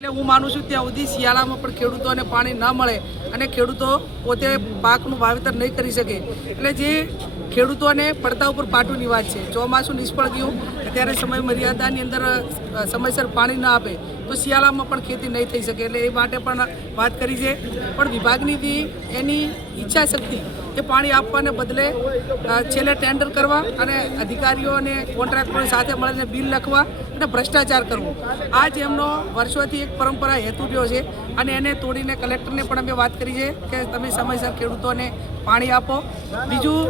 એટલે હું માનું છું ત્યાં સુધી શિયાળામાં પણ ખેડૂતોને પાણી ન મળે. અને ખેડૂતો પોતે પાકનું વાવેતર નહીં કરી શકે. એટલે જે ખેડૂતોને પડતા ઉપર પાટુની વાત છે, ચોમાસું નિષ્ફળ ગયું ત્યારે સમય મર્યાદાની અંદર સમયસર પાણી ન આપે, તો શિયાળામાં પણ ખેતી નહીં થઈ શકે. એટલે એ માટે પણ વાત કરી છે. પણ વિભાગની એની ઈચ્છા શક્તિ એ પાણી આપવાને બદલે છેલ્લે ટેન્ડર કરવા અને અધિકારીઓ અને કોન્ટ્રાક્ટરો સાથે મળીને બિલ લખવા અને ભ્રષ્ટાચાર કરવો. આ જ એમનો વર્ષોથી એક પરંપરા હેતુ રહ્યો છે અને એને તોડીને કલેક્ટરને પણ અમે વાત કરી છે કે તમે સમયસર ખેડૂતોને પાણી આપો. બીજું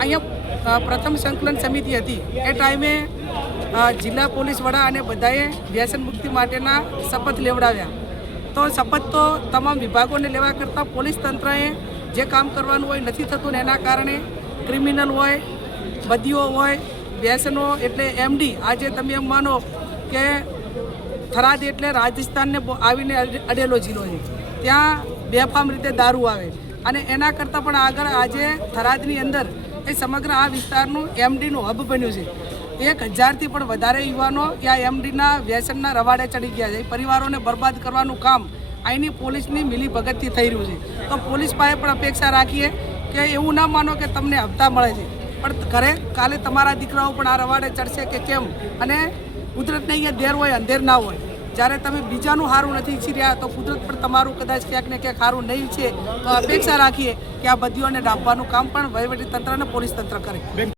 અહીંયા પ્રથમ સંકલન સમિતિ હતી. એ ટાઈમે જિલ્લા પોલીસ વડા અને બધાએ વ્યસન મુક્તિ માટેના શપથ લેવડાવ્યા. તો શપથ તો તમામ વિભાગોને લેવા કરતાં પોલીસ તંત્રએ જે કામ કરવાનું હોય નથી થતું ને એના કારણે ક્રિમિનલ હોય, બદીઓ હોય, વ્યસનો એટલે એમડી, આજે તમે એમ માનો કે થરાદ એટલે રાજસ્થાનને આવીને અડેલો જિલ્લો છે. ત્યાં બેફામ રીતે દારૂ આવે અને એના કરતાં પણ આગળ આજે થરાદની અંદર એ સમગ્ર આ વિસ્તારનું એમડીનું હબ બન્યું છે. એક હજારથી પણ વધારે યુવાનો ત્યાં એમડીના વ્યસનના રવાડે ચડી ગયા છે. પરિવારોને બરબાદ કરવાનું કામ અહીંની પોલીસની મિલી ભગતથી થઈ રહ્યું છે. તો પોલીસ પાસે પણ અપેક્ષા રાખીએ કે એવું ના માનો કે તમને હપ્તા મળે છે. પણ ઘરે કાલે તમારા દીકરાઓ પણ આ રવાડે ચડશે કે કેમ? અને કુદરતને અહીંયા દેર હોય, અંધેર ના હોય. જ્યારે તમે બીજાનું સારું નથી ઈચ્છી રહ્યા, તો કુદરત પણ તમારું કદાચ ક્યાંક ને ક્યાંક સારું નહીં છે તો અપેક્ષા રાખીએ કે આ બધીઓને ડાબવાનું કામ પણ વહીવટી તંત્ર અને પોલીસ તંત્ર કરે.